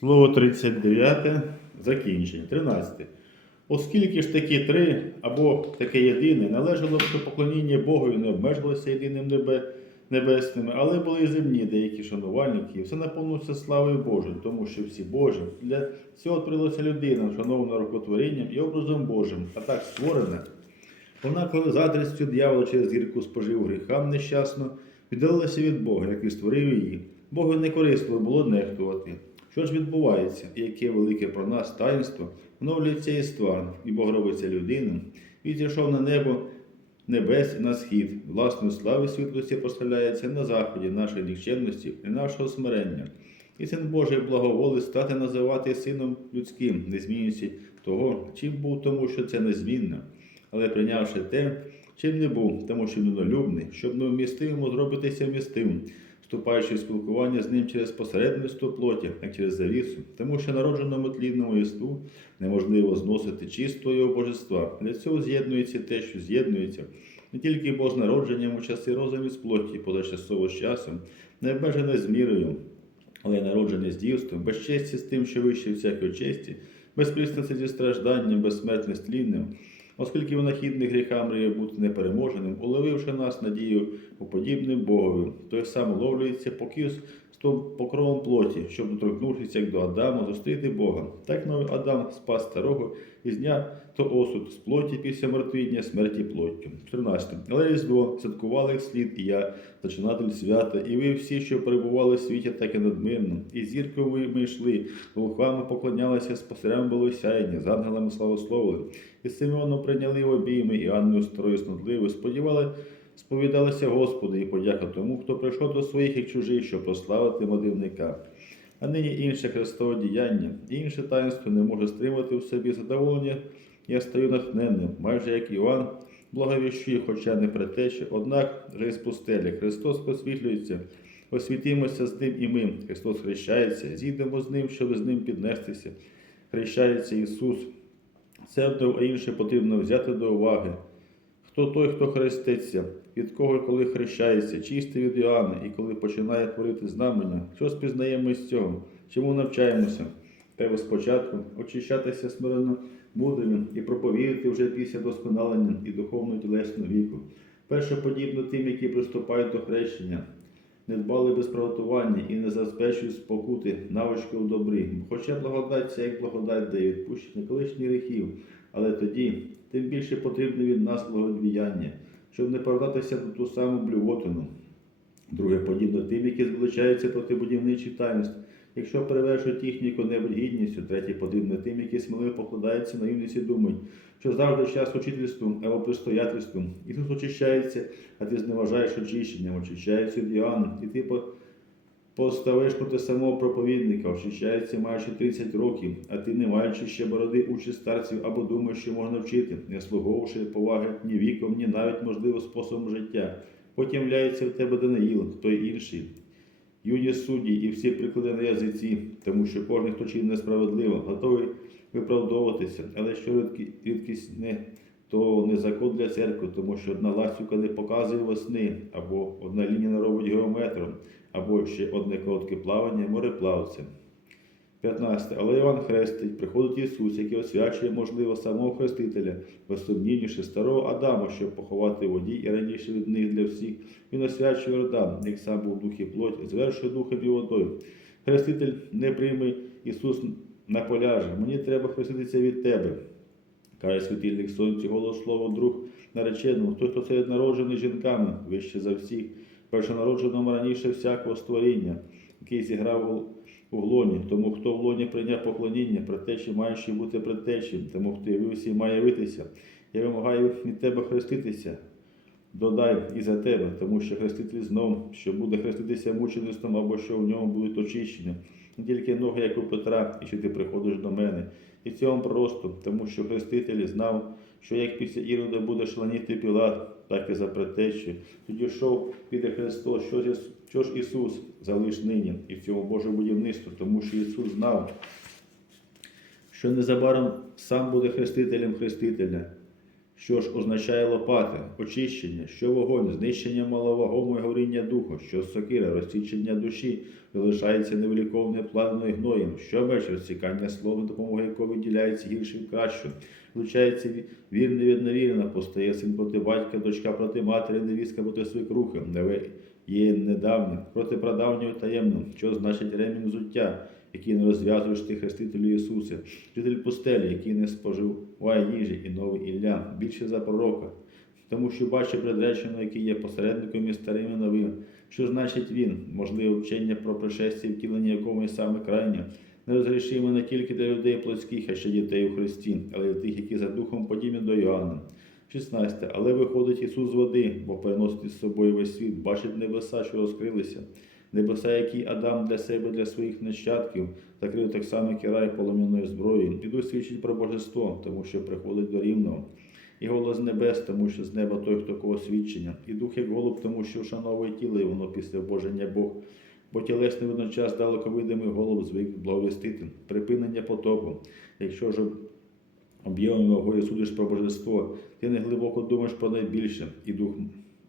Слово 39 закінчення. 13. Оскільки ж такі три або таке єдине належало б до поклоніння Богу і не обмежувалося єдиним небе, небесними, але були і земні деякі шанувальники, і все наповнилося славою Божою, тому що всі Божі. Для цього творилася людина, шанована рукотворінням і образом Божим, а так створена. Вона, коли задрістю дьявола через гірку спожив гріхам нещасно, віддалилася від Бога, який створив її. Богу не корисно було нехтувати. Що ж відбувається, яке велике про нас таїнство, оновлюється іства, і Бог робиться людиною, і зійшов на небо небес на схід, власної слави світлості прославляється на заході нашої нікчемності і нашого смирення. І син Божий благоволить стати називати сином людським, не змінюючи того, чим був, тому що це незмінно, але прийнявши те, чим не був, тому що людолюбний, щоб не вмістимому зробитися вмістимим, вступаючи в спілкування з ним через посередництво плоті, як через завісу, тому що народженому тлінному єству неможливо зносити чистого його божества. Для цього з'єднується те, що з'єднується, не тільки Бог з народженням у часи розуму з плоті, позачасово з часом, не обмежене з мірою, але народжене з дівством, без честі з тим, що вище всякої честі, без пристрасті зі стражданням, безсмертне з тлінним, оскільки винахідний гріха мріє бути непереможеним, уловивши нас надію уподібним Богові, той сам ловлюється поки з том покровом плоті, щоб доторкнувшись як до Адама, зустріти Бога. Так новий Адам спас старого і зняв то осуд з плоті після мертвіння, смерті плоттю. 14. Але Різдво святкували як слід, і я, зачинатель свята, і ви всі, що перебували в світі, так і надмирно. І зіркою ми йшли, волхвами поклонялися, спостерігами було сяєння, з ангелами славословили. І Симеону прийняли обійми, і Анну старою снодливою, сподівали, сповідалися Господу і подяка тому, хто прийшов до своїх як чужих, щоб прославити модивника. А нині інше Христове діяння, інше таїнство не може стримати в собі задоволення. Я стаю натхненним, майже як Іван, благовіщує, хоча не притече, однак вже із пустелі. Христос просвітлюється, освітимося з ним і ми. Христос хрещається, зійдемо з ним, щоб з ним піднестися. Хрещається Ісус. Це а інше потрібно взяти до уваги. Хто той, хто хреститься, від кого коли хрещається, чистий від Іоанна, і коли починає творити знамення, що спізнаємо з цього, чому навчаємося? Треба спочатку очищатися смиренно мудрими і проповідати вже після досконалення і духовного тілесного віку. Перше подібно тим, які приступають до хрещення, не дбали без приготування і не забезпечують спокути, навички у добрі. Хоча благодать це як благодать дає відпущення колишніх гріхів, але тоді тим більше потрібно від нас благодіяння, щоб не повертатися до ту саму блювотину. Друге, подібно тим, які звеличаються проти будівничих таїнств, якщо перевершують їхню яку-небудь гідністю, третє, подібно тим, які сміливо покладаються на юність і думають, що завжди час учительству або пристоятельству. Ісус очищається, а ти зневажаєш очищенням, очищається від Іоанна, і ти по- поставиш проти самого проповідника, очищається маючи 30 років, а ти не маючи ще бороди участь старців або думаєш, що можна вчити, не слуговувавши поваги ні віком, ні навіть можливо способом життя. Потім являється в тебе Даниїл, той інший. Юні судді і всі приклади на язиці, тому що кожен, хто чинить несправедливо, готовий виправдовуватися, але що рідкість не то не закон для церкви, тому що одна ластівка не показує весни, або одна лінія не робить геометром, або ще одне коротке плавання мореплавцем. 15. Але Іван Хрестить, приходить Ісус, який освячує, можливо, самого Хрестителя, безсумнівніше старого Адама, щоб поховати воді і раніше від них для всіх. Він освячує Йордан, як сам був дух і плоть, звершує духом і водою. Хреститель не прийме Ісус на поляже. Мені треба хреститися від тебе. Каже світильник сонці, голос слово, друг нареченому, той, хто серед народжений жінками, вище за всіх, першонародженому раніше всякого створіння, який зіграв у- глоні, тому хто в лоні прийняв поклоніння, предтечі маючи бути предтечем, тому хто явився і має явитися. Я вимагаю від тебе хреститися. Додай і за тебе, тому що хреститель знов, що буде хреститися мучеництвом або що в ньому будуть очищені. Не тільки ноги, як у Петра, і що ти приходиш до мене. І в цьому просто, тому що хреститель знав, що як після Ірода буде шланіти Пілат, так і за предтечі. Тоді йшов піде Христос, що ж, що ж Ісус залиш нині і в цьому Божому будівництво, тому що Ісус знав, що незабаром сам буде хрестителем Хрестителя, що ж означає лопати, очищення, що вогонь, знищення маловагому горіння духу, що сокира, розсічення душі, залишається невеликовне плавною гноєм, що меч розсікання слова, допомога якого виділяється гіршим кращим, влучається ві- вірне від невірна, постає син проти батька, дочка проти матері, невістка проти свекрухи, є недавнє, проти прадавнього таємно, що значить ремінь взуття, який не розв'язуєш ти хрестителю Ісусе, житель пустелі, який не споживає їжі, і новий Ілля, більше за пророка, тому що бачив предречено, який є посередником між старим і новим. Що значить він, можливе вчення про пришестя і втілення якомусь саме крайнє, не розрішимо не тільки для людей плотських, а ще дітей у Христі, але й для тих, які за духом подібні до Іоанна. 16. Але виходить Ісус з води, бо переносить із собою весь світ, бачить небеса, що розкрилися. Небеса, які Адам для себе, для своїх нащадків, закрив так само, як і рай полум'яною зброєю. Іду свідчить про божество, тому що приходить до рівного. І голос небес, тому що з неба той, хто кого свідчення, і дух як голуб, тому що вшановує тіло, і воно після боження Бог. Бо тілесний водночас далеко видимий голуб звик благовістити, припинення потопу. Якщо ж об'ємом вагою судиш про божество, ти не глибоко думаєш про найбільше, і дух,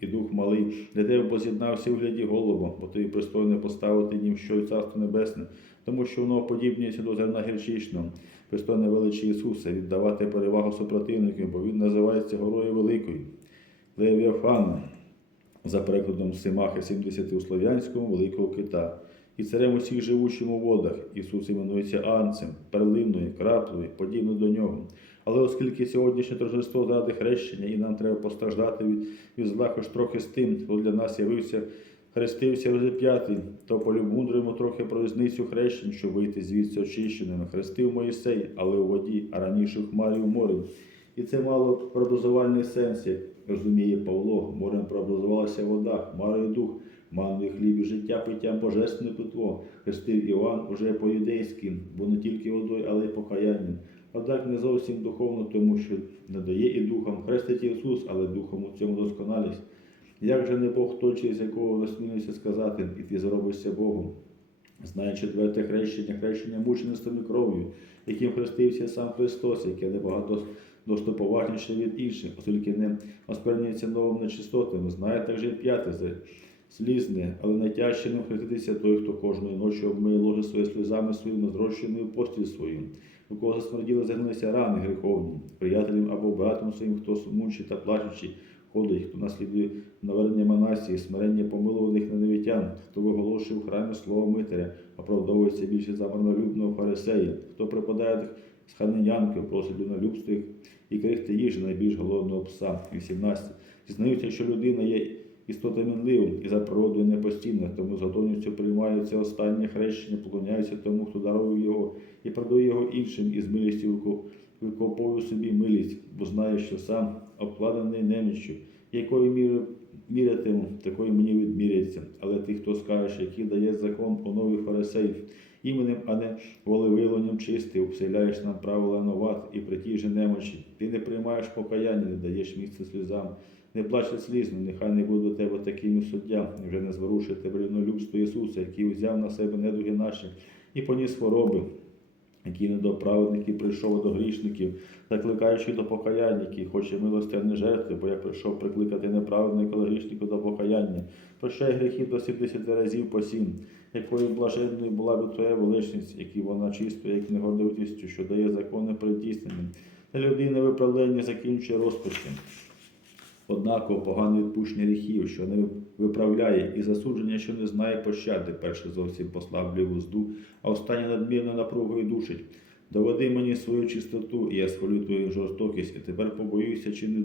і дух малий, для тебе поз'єднався у гляді голуба, бо тобі пристойно поставити нім що й царство небесне, тому що воно подібнюється до зерна гірчичного, пристойне величі Ісуса, віддавати перевагу супротивникам, бо Він називається горою великою. Левіафана, за перекладом Симаха 70 у слов'янському великого кита. І царем усіх живучим у водах Ісус іменується Анцем, перлиною, краплею, подібно до нього. Але оскільки сьогоднішнє торжество заради хрещення, і нам треба постраждати від, від зла хоч трохи з тим, хто для нас явився, хрестився розіп'ятий, то полюбмудримо трохи про різницю хрещень, щоб вийти звідси очищеними. Хрестив Моїсей, але у воді, а раніше в хмарі у морі. І це мало преобразувальний сенс, як розуміє Павло. Морем преобразувалася вода, хмарою дух, манною хліб і життя, питтям божественне питво. Хрестив Іван уже по-юдейськи, бо не тільки водою, але й покаянням. Однак не зовсім духовно, тому що не дає і духом. Хрестить Ісус, але духом у цьому досконалість. Як же не Бог той, через якого розсмілився сказати, і ти зробишся Богом? Знає четверте хрещення, хрещення мучеництвом і кров'ю, яким хрестився сам Христос, яке набагато доступоважніше від інших, оскільки не осквернюється новим нечистотами. Знає також і п'яте слізне, але найтяжче не хреститися той, хто кожної ночі обмиє ложе своє сльозами своїми зрощеною постіль свою, у кого засмерділи загнулися рани гріховні, приятелем або братом своїм, хто сумуючи та плачучи, ходить, хто наслідує навернення Манасії, смирення помилуваних ненавітян, хто виголошує в храмі слово Митаря, оправдовується більше за марнолюбного фарисея, хто припадає з ханинянки, просить людинолюбства і крихти їжі найбільш голодного пса. 18. Зізнаються, що людина є істота мінливим і за природою непостійна, тому з готовністю приймають це останнє хрещення, поклоняються тому, хто дарує його, і продає його іншим, і з милістю вико- викоповує собі милість, бо знає, що сам обкладений неміччю, якою мірою мірятиму, такою мені відміряться. Але ти, хто скажеш, який дає закон по нових фарисеїв, іменем, а не волевиленням чистив, вселяєш нам правила новат і при тій же немочі. Ти не приймаєш покаяння, не даєш місце сльозам. Не плаче слізно, нехай не буде тебе таким суддя, вже не зворушить тебе людство Ісуса, який взяв на себе недуги наші і поніс хвороби, який не до праведників прийшов до грішників, закликаючи до покаяння, який хоче милості, а не жертви, бо я прийшов прикликати неправедника, грішнику до покаяння. Прощай гріхи до 70 разів по сім, якою блаженною була би твоя величність, який вона чисто, як негордовістю, що дає закони передісненим. Та людина виправлення закінчує розпачем. Однаково погане відпущення гріхів, що не виправляє, і засудження, що не знає пощади, перше зовсім послаблює вузду, а останнє надмірно напругою душить. Доведи мені свою чистоту, і я схвалю твою жорстокість, і тепер побоюся, чи не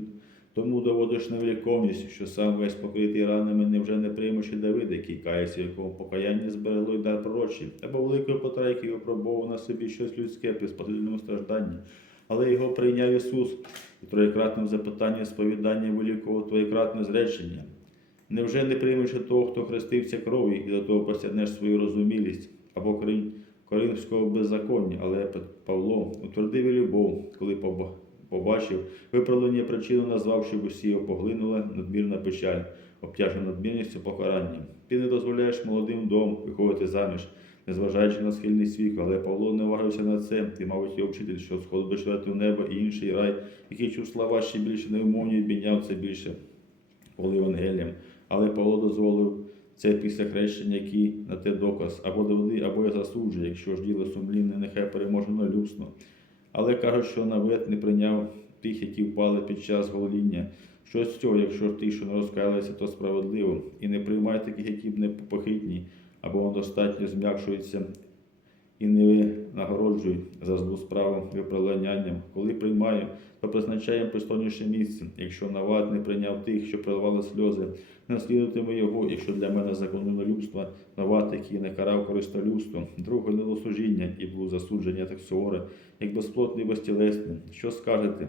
тому доводиш невеликовність, що сам весь покритий ранами не приймеш і Давида, який кається, якого покаяння зберело й дар пророчий, або великої потрайки випробовував на собі щось людське при спасительному стражданні. Але його прийняв Ісус і троєкратним запитанням сповідання вилікував твоєкратне зречення. Невже не приймеш того, хто хрестився кров'ю, і до того посягнеш свою розумілість або корин- коринфського беззаконня, але Павло утвердив і любов, коли побачив виправлення причину, назвав, щоб усі поглинула надмірна печаль, обтяжена надмірністю покаранням. Ти не дозволяєш молодим дом виходити заміж, незважаючи на схильність віку, але Павло не вагався на це, і, мабуть, його вчитель, що сходу до четвертого неба і інший рай, який чув слова ще більше неумовні, обійняв це більше коли Євангелієм. Але Павло дозволив це після хрещення, який на те доказ, або доведи, або я засуджую, якщо ж діло сумлінне, нехай переможе налюбсно. Але кажуть, що навет не прийняв тих, які впали під час гоління. Що з цього, якщо ж ті, що не розкаялися, то справедливо, і не приймай таких, які б не похитні, або вони достатньо зм'якшуються і не нагороджують за злу справу виправлянням. Коли приймаю, то призначаємо пристойніше місце. Якщо навад не прийняв тих, що проливали сльози, не наслідуватиме його, якщо для мене законнолюбство, навад, який не карав користолюбство, друге недослужіння і був засудження так суворе, як безплотний безтілесний. Що скажете?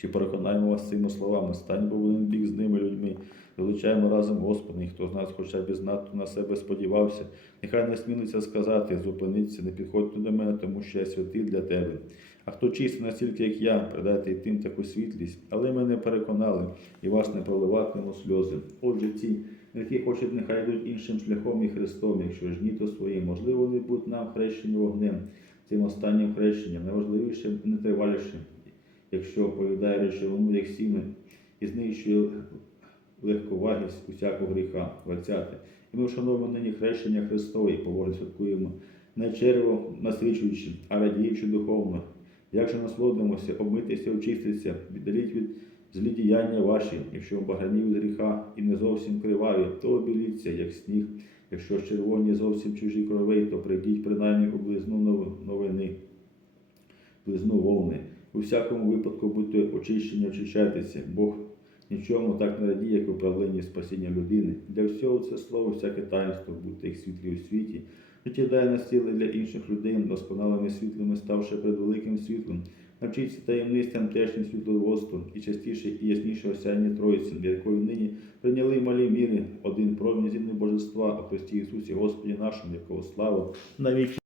Чи переконаємо вас цими словами? Стань бо в один бік з ними людьми. Величаємо разом Господа, і хто з нас хоча б знато на себе сподівався, нехай не смілиться сказати, зупиниться, не підходьте до мене, тому що я святий для тебе. А хто чистий настільки, як я, придайте й тим таку світлість, але мене переконали, і вас не проливатиму сльози. Отже, ці, які хочуть, нехай йдуть іншим шляхом і Христом, якщо ж ні, то своїм. Можливо, вони будуть нам хрещені вогнем, цим останнім хрещенням, найважливіше, нетриваліше, якщо оповідає речовину, як сімен, і знищує легковагість усякого гріха, 20. І ми вшановуємо нині хрещення Христове, і поволі святкуємо не черево насичуючи, а радіючи духовно. Як же насолодимося, обмитися, очиститися, віддаліть від злі діяння ваші, якщо баграні від гріха і не зовсім криваві, то обіліться, як сніг. Якщо ж червоні зовсім чужі кровей, то прийдіть принаймні у близну новини, близну вовни. У всякому випадку будьте очищені, очищайтеся. Бог нічому так не радіє, як управління спасіння людини. Для всього це слово, всяке таїнство, будьте їх світлі у світі. Життєдайне стіли для інших людей, досконалими світлими, ставши перед великим світлом. Навчіться таємницям теж світловодству і частіше і ясніше осяння Троїці, для якої нині прийняли малі міри один промінь зімни божества у Христі Ісусі Господі нашому, якого слава навіки.